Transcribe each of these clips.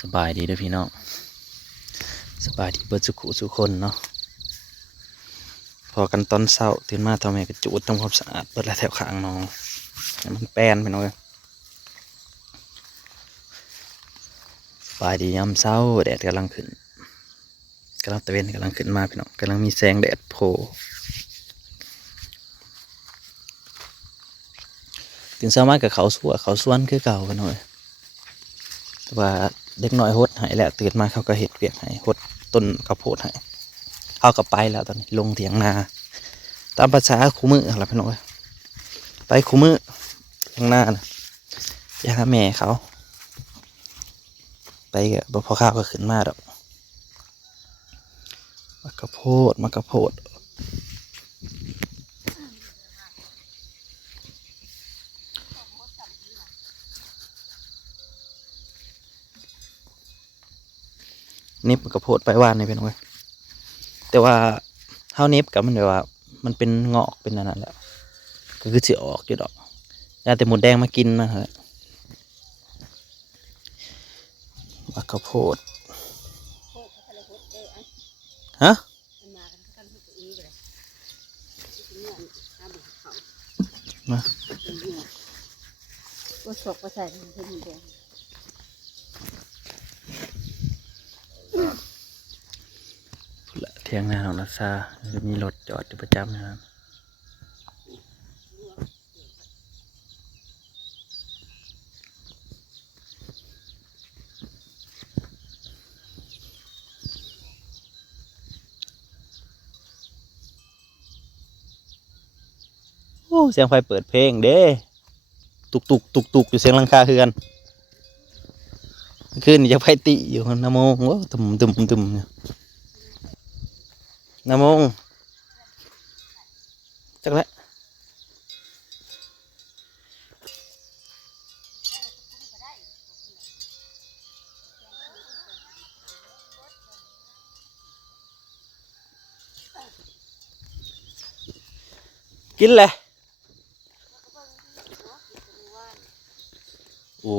สบายดีเด้อพี่น้องสบายดีเบิดสุขุสุคนเนาะพอกันตอนเช้าตื่นมาทำให้กระจูดทำความสะอาดเปิดแล้วแถวข้างน้องให้มันแป้นไปหน่อยสบายดียามเช้าแดดกำลังขึ้นกำลังตะเวนกำลังขึ้นมาพี่น้องกำลังมีแสงแดดโผล่ตื่นเช้ามากับเขาสวนคือเก่ากันหน่อยแต่ว่าเด็กน้อยหดหายแล้วตื่นมาเขาก็เห็ดเปียกหายหดต้นข้าวโพดหายเขาก็ไปแล้วตอนนี้ลงเถียงนาตามภาษาคู่มืออะไรพี่น้องไปคู่มือเถียงนานะไปหาแม่เขาไปกับพอข้าวก็ขึ้นมาดอกมะกะโพดนิบมะกะโพดไปว่านนี่เป็นไงแต่ว่าเท่านิบกับมันแบบว่ามันเป็นงอกเป็นนั่นแหละก็คือสิออกอยู่ดอกยาแต่หมดแดงมากินนะฮะมะกะโพดฮะมาก็สกก็ใส่เป็นแดงละเที่ยงนาของนัสซาจะมีรถจอดอยู่ประจำนะครับโอ้เสียงไฟเปิดเพลงเด้ตุกอยู่เสียงหลังคาเฮือนขึ้นยังไฟติอยู่น้ำมงโอ้ตุ่มเนี่ยน้ำมงจักแล้วกินเลยโอ้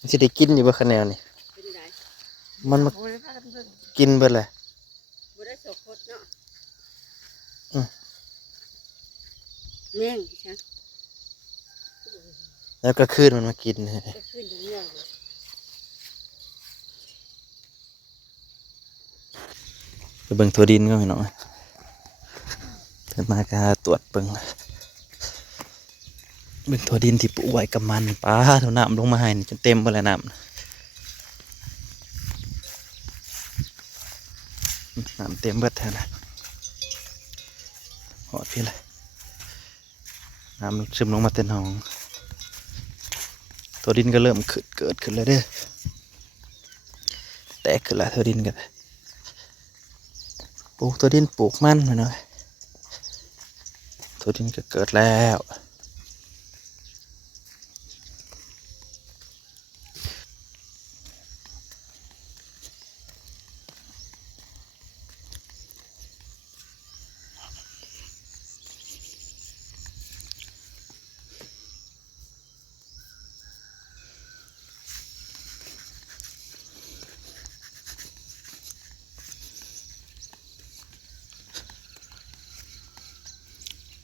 มันจะได้กินอยู่บ่คะแนนนี่มันมากินเบิดเลยบ่ได้สกพดเนาะแม่งใช่ แล้วก็คืนมันมากินก็ขึ้นอย่างเงี้ยเลยไปเบิ่งทั่วดินก็ไม่น้อยเกิดมากาตรวจเบิ่งทั่วดินที่ปลูกไว้กับมันป้าเท่าน้ำลงมาให้นี่จนเต็มไปแล้วน้ำเต็มเบิดแท้นะหอดพี่เลยน้ำซึมลงมาเต็มหนองทั่วดินก็เริ่มเกิดขึ้นแล้วเด้อแตกขึ้นแล้วทั่วดินกันปลูกทั่วดินปลูกมันไม่น้อยทั่วดินก็เกิดแล้ว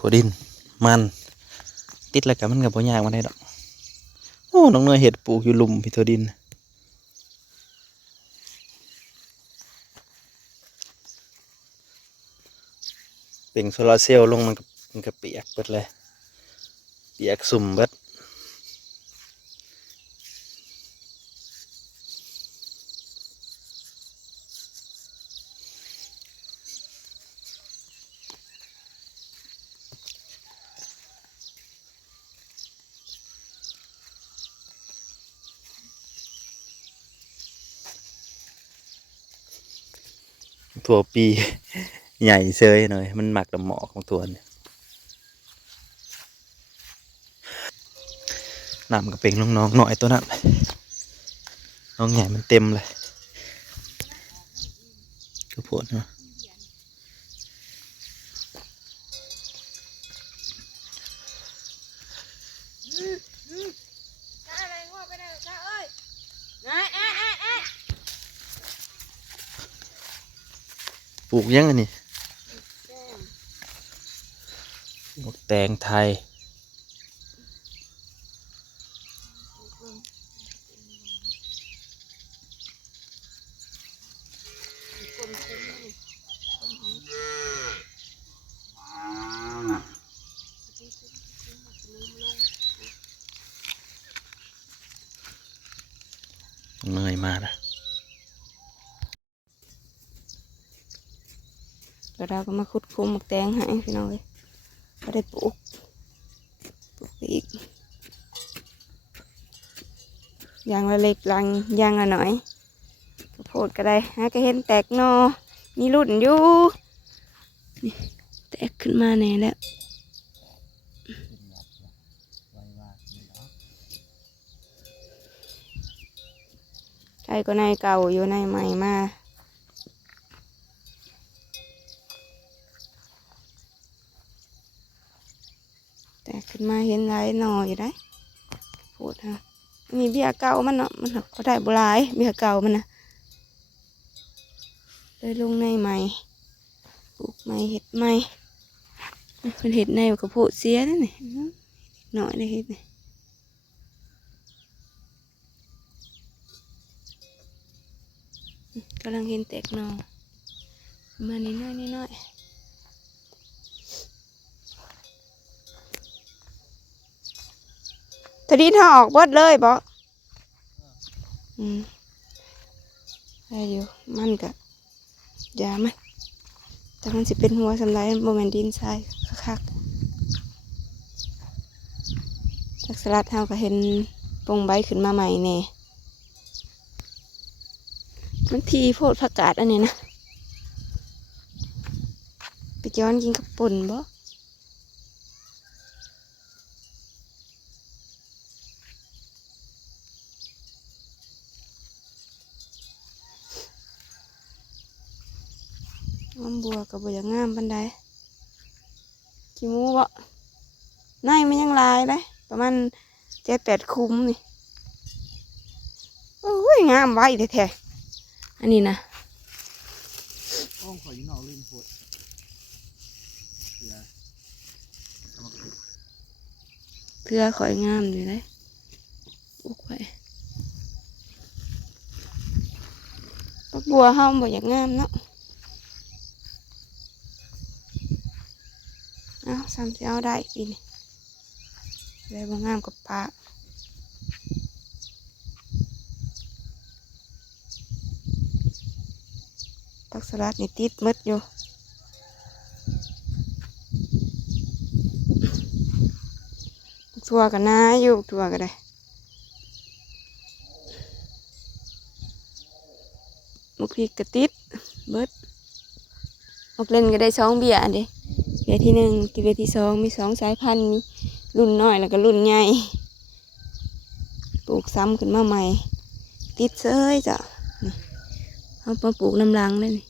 ถั่วดินมันติดแล้วกันมันกับพ่อยากมาได้ดอกโอ้น้องเนยเห็ดปลูกอยู่หลุมพี่ถั่วดินเปล่งโซลาร์เซลล์ลงมันก็เปียกเบิดเลยเปียกสุ่มเบิดถั่วปีใหญ่เซยหน่อยมันหมักกับหมอกของถั่วเนี่ยน้ำก็เป่งลงน้องหน่อยตัวนั้นน้องใหญ่มันเต็มเลยก็โพดเนาะ ลูกยังอันนี้ แจ้ง หมวกแตงไทย คนคุ้มนี่คนคุ้ม เนยมาละ แล้วเราก็มาขุดคุ้มหมกแตงให้พี่น้องเลยก็ได้ปลูกไปอีกอย่างละเล็กอย่างละหน่อยข้าวโพดก็ได้ฮะก็เห็นแตกหนอมีรุ่นอยู่นี่แตกขึ้นมาแน่แล้วใช่ก็ในเก่าอยู่ในใหม่มาแตกขึ้นมาเห็นหลายหนออยู่ได้โพดฮะมีเบี้ยเก่ามันเนาะมันก็ได้บุหลายเบี้ยเก่ามันนะเลยลงในใหม่ปลูกใหม่เห็ดใหม่เป็นเห็ดในกับโพดเสียนั่นนี่หน่อยได้เห็ดนี่กำลังเห็นแตกหนอมานิดหน่อยนิดหน่อยตอนนี้ถ้าออกเบิดเลยบ่ได้อยู่มันกะยามันแต่มันสิเป็นหัวสำไรโมเมนดินทรายคักๆทักสลัดเฮาก็เห็นปงใบขึ้นมาใหม่แน่มันทีโพดผักกาดอันนี้นะไปย้อนกินกับป่นบ่งามบัวกับบัวอย่างงามปันใดขี้หมูบ่ในมันยังลายเลยประมาณ7-8 คุ้มนี่โอ้ยงามไว้แท้ๆอันนี้นะ ห้องขออยู่นอกลื่นโพดเพื่อข่อยงามอยู่เลยปลูกไว้ปักบัวเฮาบ่อยากงามเนาะเอาซ้ำสิเอาได้ปีนี้เลยบ่งามกับปลาผักสลัดนี่ติดหมดอยู่ทั่วกันนะอยู่ทั่วกันได้มุกพริกกระติดเบิดออกเล่นก็ได้2 เบี้ยเด้เบี้ยที่ 1กับเบี้ยที่ 2มี2 สายพันธุ์มีรุ่นน้อยแล้วก็รุ่นใหญ่ปลูกซ้ำขึ้นมาใหม่ติดเซ้ยจ้ะนี่เอามาปลูกน้ำรังเลยนี่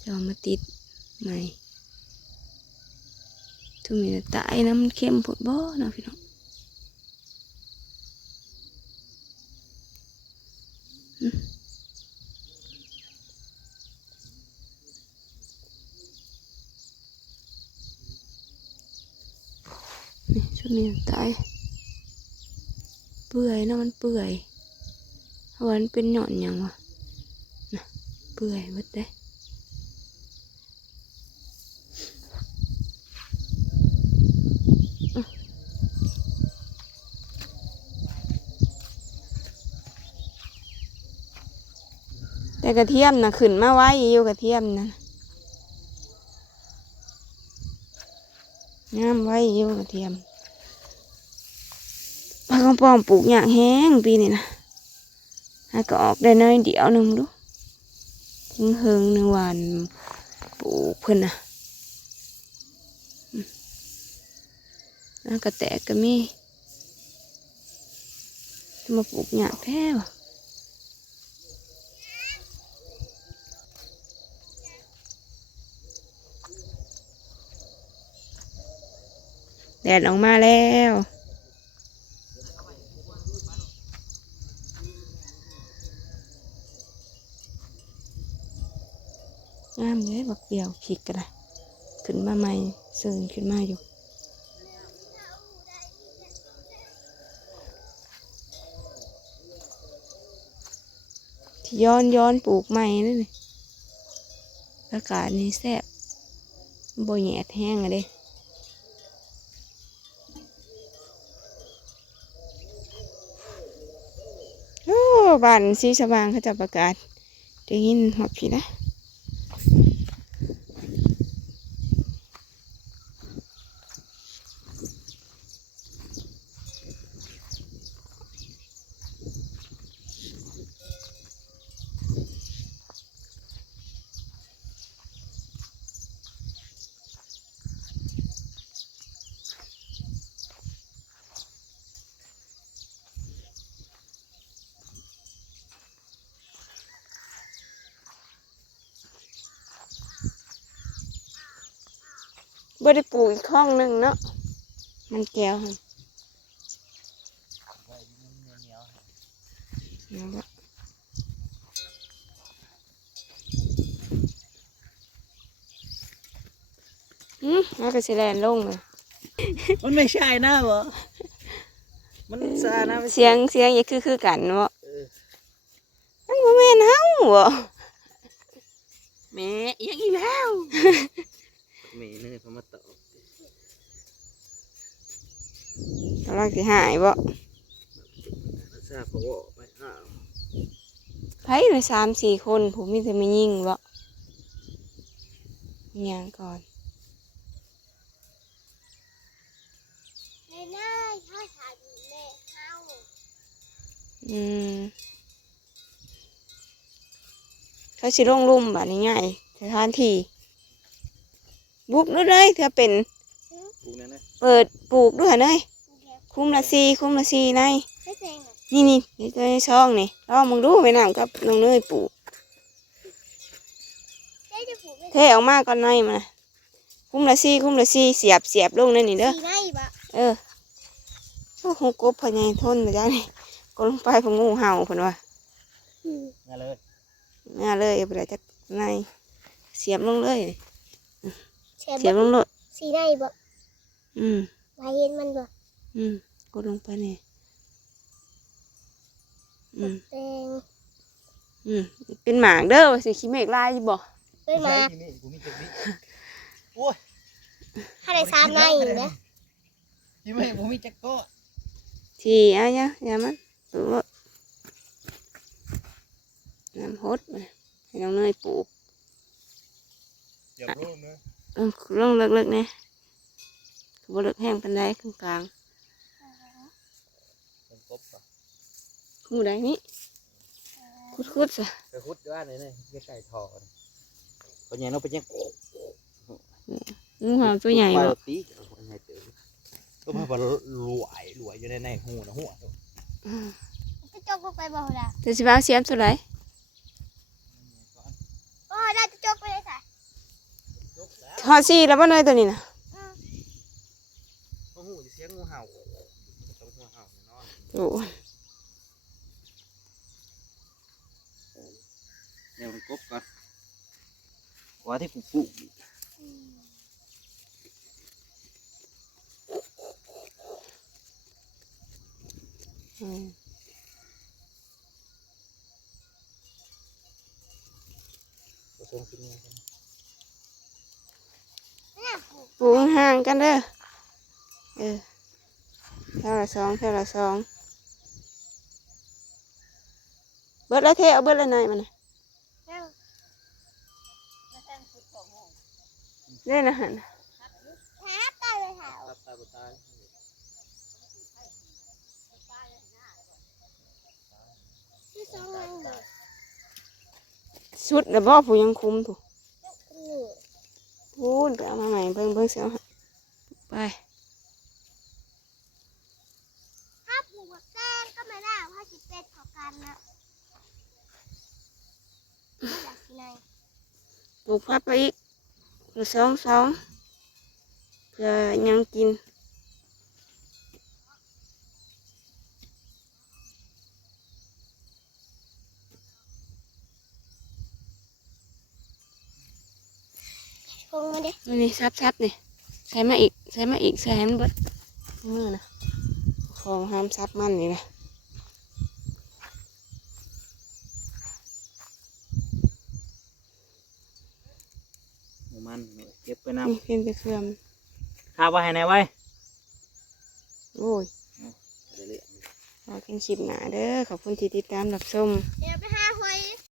จะเอามาติดใหม่ทุกมีแต่ตายน้ำมันเข้มผดบ่เนาะพี่น้องนี่ช่วงนี้ตายเปื่อยนะมันเปื่อยเพราะว่ามันเป็นหย่อนอย่างวะนะเปื่อยหมดเลยแต่กระเทียมนะขึ้นมาไว้อยู่กระเทียมนะงามไว้อยู่กระเทียมผักกระป๋อมปลูกอย่างแห้งปีนี้นะหาก็ออกได้น้อยเดียวหนึ่งดูเฮิงหนึ่งวันปลูกเพิ่นนะแล้วก็แตกก็มีมาปลูกอย่างแท้วะแดดออกมาแล้ว งามเลยบักเดียวผิกกันนะขึ้นมาใหม่เสื่นขึ้นมาอยู่ที่ย้อนปลูกใหม่นั่นนี่อากาศนี่แซ่บบ่แหยดแห้งอะเด้โอ้บ้านสีสว่างเขาจะประกาศได้ยินหอดผีนะบ่ได้ปลูกอีกห้องหนึ่งเนาะมันแก้วหั่นเอาละเอาไปสิแลนลงเลย มันไม่ใช่นะบ่มันสานะ เสียงอย่าคือกันเนาะมันบ่แม่นเฮาบ่ แม่ยังอีกแล้วแม่เนี่ยเขามาตอบ กำลังสิหายบ่ ทราบเขาบอกไปอ้าว ไผเลย3-4 คนผมมีแต่ไม่ยิ่งบ่ย่างก่อน ในหน้าเขาถามแม่เขา อืมเขาสิลงลุ่มบัดนี้ง่ายสถานที่บุกด้วยเลยถ้าเป็น กูเนี่ยนะ เปิดปลูกด้วยเนย เดี๋ยว คุ้มละ4ใน ให้เองอ่ะ นี่ตัวในช่องนี่ลองมึงดูไปน้ำกับน้องเนยปลูก ได้จะผูกไม่ เทออกมาก่อนในมาคุ้มละ4เสียบลงนั่นนี่เด้อ สีไม่บะ เออโอ้โหกบพะไงทนไปจ้านี่ก็ลงไปพะงูเห่าเพิ่นว่า งานเลย น่าเลยเอาไปเลยจากในเสียบลงเลย เสีย เสียบลงเลย สีไม่บะ อืม ลายเย็นมันบะ กดลงไปนี่อืม แดง เป็นหมากเด้อสิขี้เมฆลายอยู่บ่ ด้วยมา ที่นี่กูมีเจ็บนี้โอ้ย ถ้าได้สามในอยู่นะ ที่ไม่กูมีแจ็คก็ ทีอ่ะเนี่ยอย่ามันปลูกเลยน้ำฮดมาให้น้องเนยปลูก อย่าโลภนะ ลงเลิกๆเนี่ยบ่เลิกแห้งปานใดกลาง เป็นกบป่ะ ๆคู่ใดนี่คุดๆซะ ไปคุดด้านไหนเนี่ยไม่ไก่ทอดคนใหญ่เราไปยังโอ้ งูเห่าตัวใหญ่ ปลา บ่ ตีคนใหญ่เต๋อก็มาปลารวยอยู่ในหูนะหัว จะจกลงไปบ่ละ จะสิว่าเสียมตัวใด ก็ได้จะจกไปเลยค่ะ ฮอดซี่แล้วบ่เนยตัวนี้น่ะ หูเสียงงูเห่าต้องงูเห่าเนาะ โอ้ เดี๋ยวมันกบก่อนว่าที่กูปลูก อืม ผสมขึ้นมา เนี่ยผูก ปลูกห่างกันเด้อแถวละ2เบิดแล้วเทเอาเบิดแล้วนายมันน่ะ นั่ง เล่นอาหาร แทบตายเลยค่ะ ตับตายบ่ตาย ที่สองนั่งเลย สุดแล้วบ่ผู้ยังคุมถูก นี่ พูดไปเอามาใหม่เบิ่งเสียวให้ไป ถ้าผูกแบบแจ้งก็ไม่ได้เพราะสิเป็ดเท่ากันนะไม่อยากกินอะไร ปลูกพับไปอีกละ2เพื่อยังกิน งมาดิ นี่ซับนี่ใส่มาอีกใส่ให้มันเบิดมือนะของห้ามซับมันนี่นะ มันเก็บไปน้ นี่เป็นตะเคียน ำข้าวไว้ให้ไหนไว้ โอ้ยขอกินคลิปหนาเด้อขอบคุณที่ติดตามรับชม เดี๋ยวไปหา